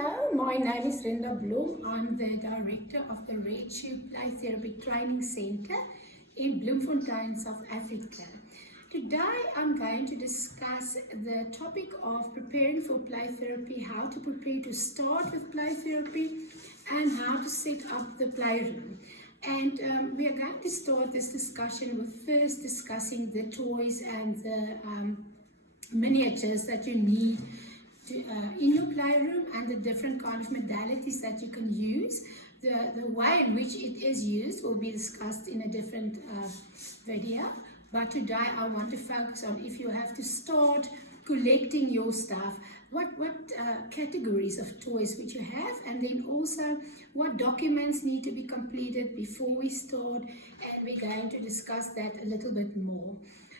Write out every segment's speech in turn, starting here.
Hello, my name is Rinda Blom. I'm the director of the Red Shoe Play Therapy Training Center in Bloemfontein, South Africa. Today I'm going to discuss the topic of preparing for play therapy, how to prepare to start with play therapy, and how to set up the playroom. And we are going to start this discussion with first discussing the toys and the miniatures that you need in your playroom and the different kind of modalities that you can use. The way in which it is used will be discussed in a different video, but today I want to focus on if you have to start collecting your stuff, what categories of toys which you have, and then also what documents need to be completed before we start, and we're going to discuss that a little bit more.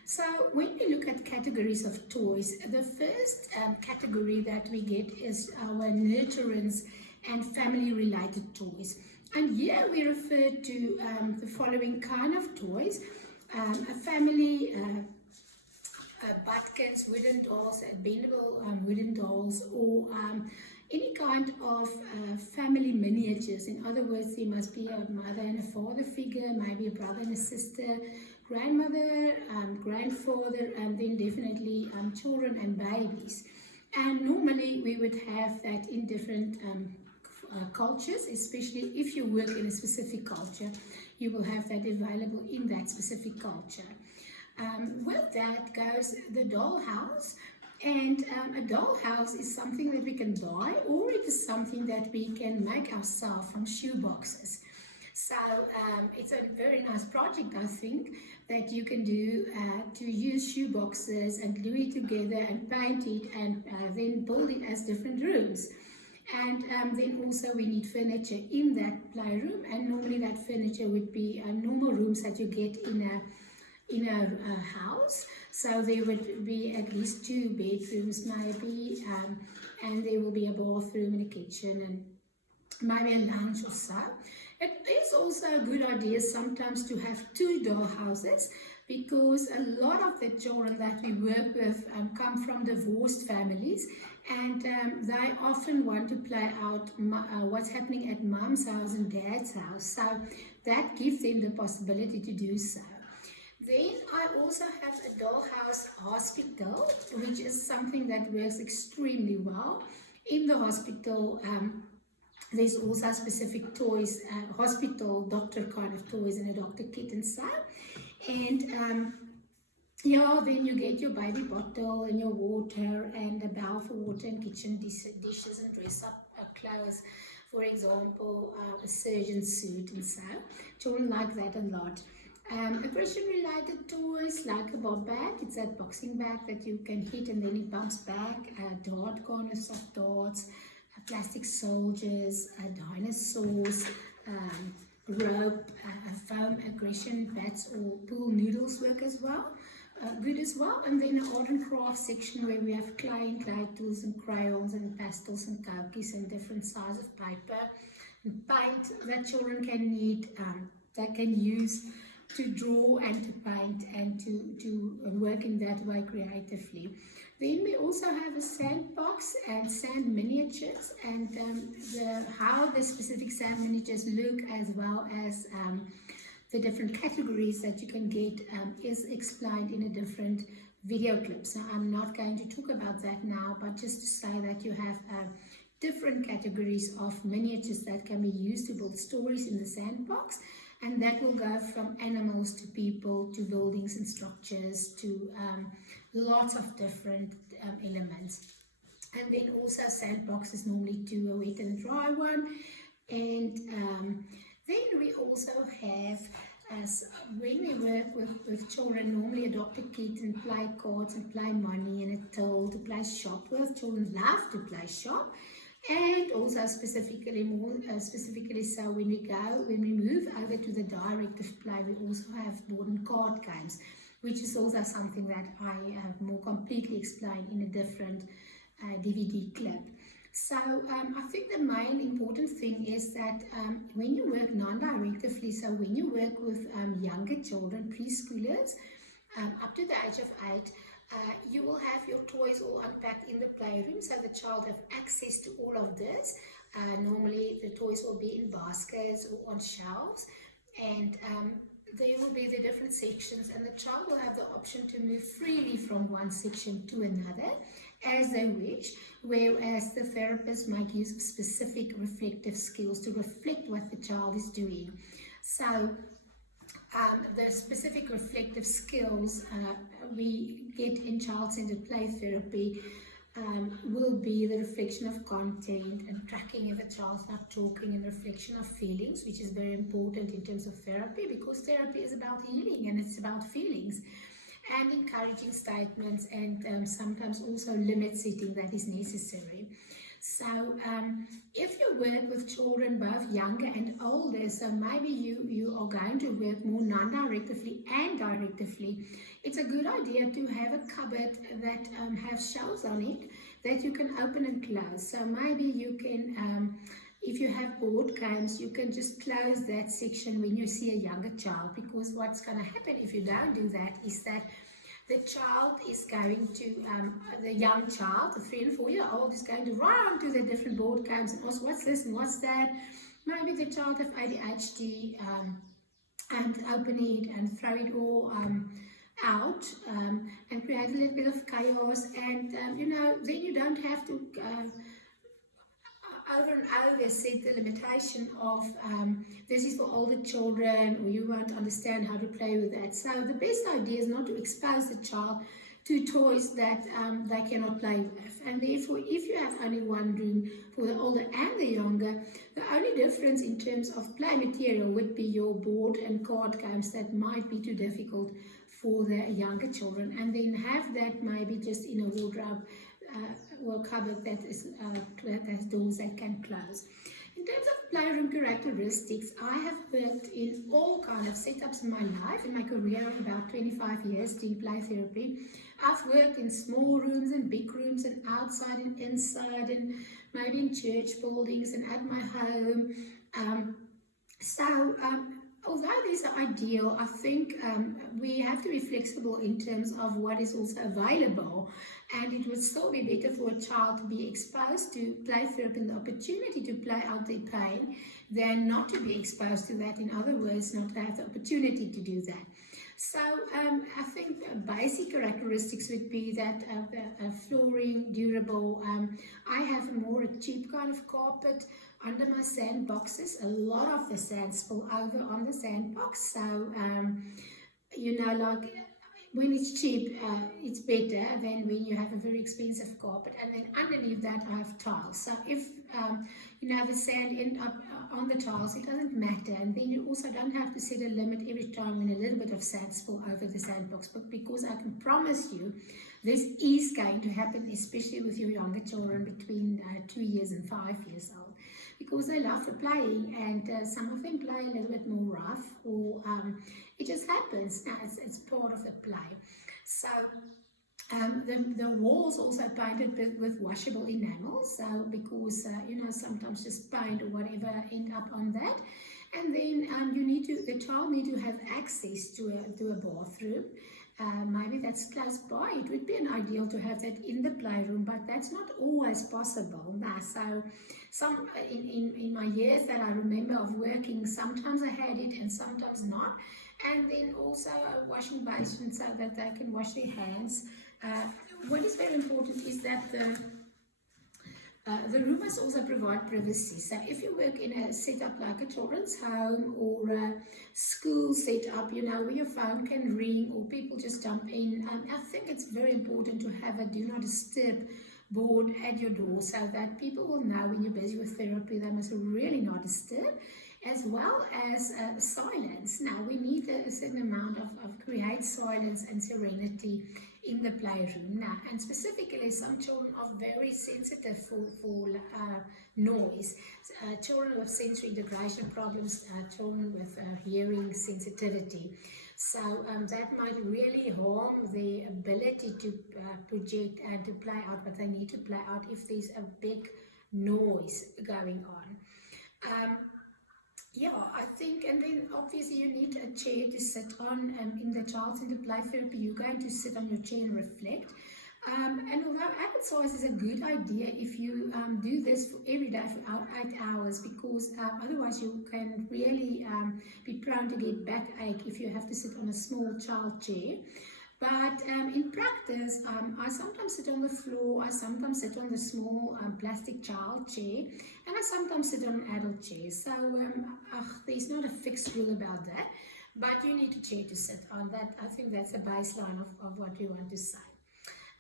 So when we look at categories of toys, the first category that we get is our nurturance and family related toys. And here we refer to the following kind of toys: a family, butkins, wooden dolls, bendable wooden dolls, or any kind of family miniatures. In other words, there must be a mother and a father figure, maybe a brother and a sister, grandmother, grandfather, and then definitely children and babies. And normally we would have that in different cultures, especially if you work in a specific culture, you will have that available in that specific culture. With that goes the dollhouse. And a dollhouse is something that we can buy, or it is something that we can make ourselves from shoe boxes. So it's a very nice project, I think, that you can do to use shoe boxes and glue it together and paint it and then build it as different rooms. And then also we need furniture in that playroom, and normally that furniture would be normal rooms that you get in a house. So there would be at least 2 bedrooms maybe, and there will be a bathroom and a kitchen and maybe a lounge or so. It is also a good idea sometimes to have 2 dollhouses, because a lot of the children that we work with come from divorced families, and they often want to play out what's happening at mom's house and dad's house. So that gives them the possibility to do so. Then I also have a dollhouse hospital, which is something that works extremely well. In the hospital, there's also specific toys, hospital doctor kind of toys, and a doctor kit and so. And yeah, then you get your baby bottle and your water and a bowl for water and kitchen dishes and dress up clothes. For example, a surgeon's suit and so. Children like that a lot. Aggression-related toys like a bob bag. It's that boxing bag that you can hit and then it bumps back. Dart corners, soft darts, plastic soldiers, dinosaurs, rope, foam aggression bats or pool noodles work as well. Good as well. And then an art and craft section where we have clay and clay tools and crayons and pastels and cookies and different sizes of paper and paint that children can need, that can use to draw and to paint and to work in that way creatively. Then we also have a sandbox and sand miniatures, and how the specific sand miniatures look, as well as the different categories that you can get is explained in a different video clip. So I'm not going to talk about that now, but just to say that you have different categories of miniatures that can be used to build stories in the sandbox. And that will go from animals to people to buildings and structures to lots of different elements. And then also sandboxes normally do a wet and dry one. And then we also have, as when we work with children, normally a doctor kit and play cards and play money and a till to play shop with. Children love to play shop. And also more specifically so when we move over to the directive play, we also have board and card games, which is also something that I have more completely explained in a different DVD clip. So I think the main important thing is that when you work non-directively, so when you work with younger children, preschoolers, up to the age of 8, You will have your toys all unpacked in the playroom, so the child have access to all of this. Normally the toys will be in baskets or on shelves, and there will be the different sections, and the child will have the option to move freely from one section to another as they wish, whereas the therapist might use specific reflective skills to reflect what the child is doing. So the specific reflective skills we get in child-centered play therapy will be the reflection of content and tracking if a child's not talking, and reflection of feelings, which is very important in terms of therapy, because therapy is about healing and it's about feelings, and encouraging statements, and sometimes also limit setting that is necessary. So if you work with children both younger and older, so maybe you are going to work more non-directively and directively, it's a good idea to have a cupboard that has shelves on it that you can open and close. So maybe you can, if you have board games, you can just close that section when you see a younger child, because what's going to happen if you don't do that is that the child is going to, the young child, the 3 and 4 year old, is going to run to the different board games and ask, what's this and what's that? Maybe the child have ADHD, and open it and throw it all out, and create a little bit of chaos, and then you don't have to over and over set the limitation of this is for older children, or you won't understand how to play with that. So the best idea is not to expose the child to toys that they cannot play with. And therefore, if you have only one room for the older and the younger, the only difference in terms of play material would be your board and card games that might be too difficult for the younger children, and then have that maybe just in a wardrobe or cupboard that has doors that can close. In terms of playroom characteristics, I have worked in all kinds of setups in my life, in my career of about 25 years doing play therapy. I've worked in small rooms and big rooms, and outside and inside, and maybe in church buildings and at my home. Although these are ideal, I think we have to be flexible in terms of what is also available, and it would still be better for a child to be exposed to play therapy and the opportunity to play out their pain than not to be exposed to that. In other words, not to have the opportunity to do that. So I think basic characteristics would be that flooring, durable. I have a more cheap kind of carpet under my sandboxes. A lot of the sand spill over on the sandbox. So, like when it's cheap, it's better than when you have a very expensive carpet. And then underneath that, I have tiles. So if the sand end up on the tiles, it doesn't matter. And then you also don't have to set a limit every time when a little bit of sand spill over the sandbox. But because I can promise you, this is going to happen, especially with your younger children between 2 years and 5 years old, because they love the playing, and some of them play a little bit more rough, or it just happens. Now, it's part of the play. So the walls also painted with washable enamel, so because sometimes just paint or whatever end up on that. And then the child need to have access to a bathroom. Maybe that's close by. It would be an ideal to have that in the playroom, but that's not always possible. So some in my years that I remember of working, sometimes I had it and sometimes not. And then also a washing basin so that they can wash their hands. What is very important is that the room must also provide privacy. So if you work in a setup like a children's home or a school setup, where your phone can ring or people just jump in, I think it's very important to have a do not disturb board at your door, so that people will know when you're busy with therapy, they must really not disturb, as well as silence. Now, we need a certain amount of create silence and serenity in the playroom. Now, and specifically, some children are very sensitive for noise. Children with sensory integration problems, children with hearing sensitivity. So that might really harm their ability to project and to play out what they need to play out if there's a big noise going on. Yeah, I think, and then obviously you need a chair to sit on. In the child-centered play therapy, you're going to sit on your chair and reflect. And although adult size is a good idea if you do this for every day for 8 hours, because otherwise you can really be prone to get backache if you have to sit on a small child chair. But in practice, I sometimes sit on the floor, I sometimes sit on the small plastic child chair, and I sometimes sit on an adult chair. So there's not a fixed rule about that, but you need a chair to sit on. That I think that's a baseline of what we want to say.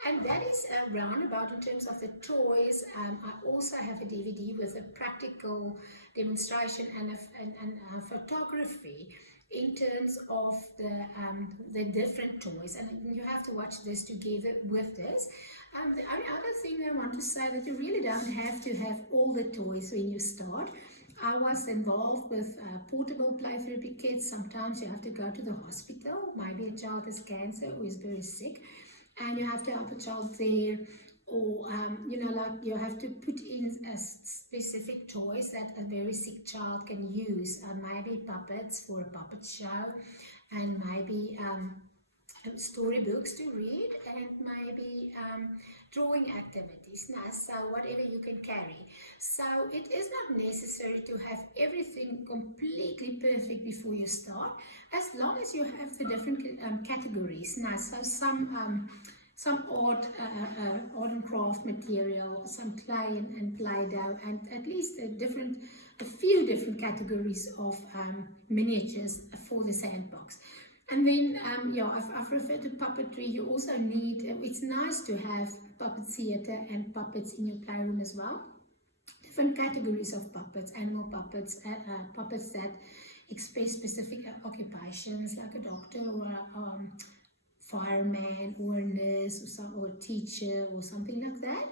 And that is a roundabout in terms of the toys. I also have a DVD with a practical demonstration and photography in terms of the different toys. And you have to watch this together with this. The only other thing I want to say that you really don't have to have all the toys when you start. I was involved with portable play therapy kits. Sometimes you have to go to the hospital. Maybe a child has cancer or is very sick, and you have to help a child there, or like you have to put in specific toys that a very sick child can use, maybe puppets for a puppet show, and maybe storybooks to read, and maybe drawing activities. Now, so whatever you can carry. So it is not necessary to have everything completely perfect before you start, as long as you have the different categories. Now, so some art and craft material, some clay and Play-Doh, and at least a few different categories of miniatures for the sandbox. And then, I've referred to puppetry. You also need, it's nice to have puppet theatre and puppets in your playroom as well. Different categories of puppets, animal puppets, puppets that express specific occupations, like a doctor or a fireman or a nurse or a teacher or something like that.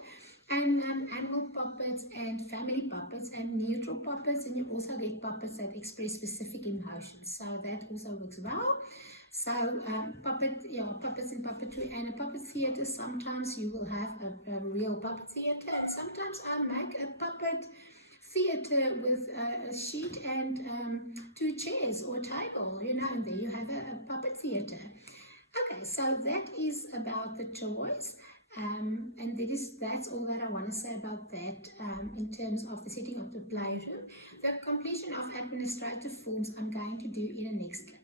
And animal puppets and family puppets and neutral puppets, and you also get puppets that express specific emotions, so that also works well. So puppets in puppetry and a puppet theatre. Sometimes you will have a real puppet theatre, and sometimes I make a puppet theatre with a sheet and two chairs or a table, and there you have a puppet theatre. Okay, so that is about the toys, and that's all that I want to say about that in terms of the setting of the playroom. The completion of administrative forms I'm going to do in the next clip.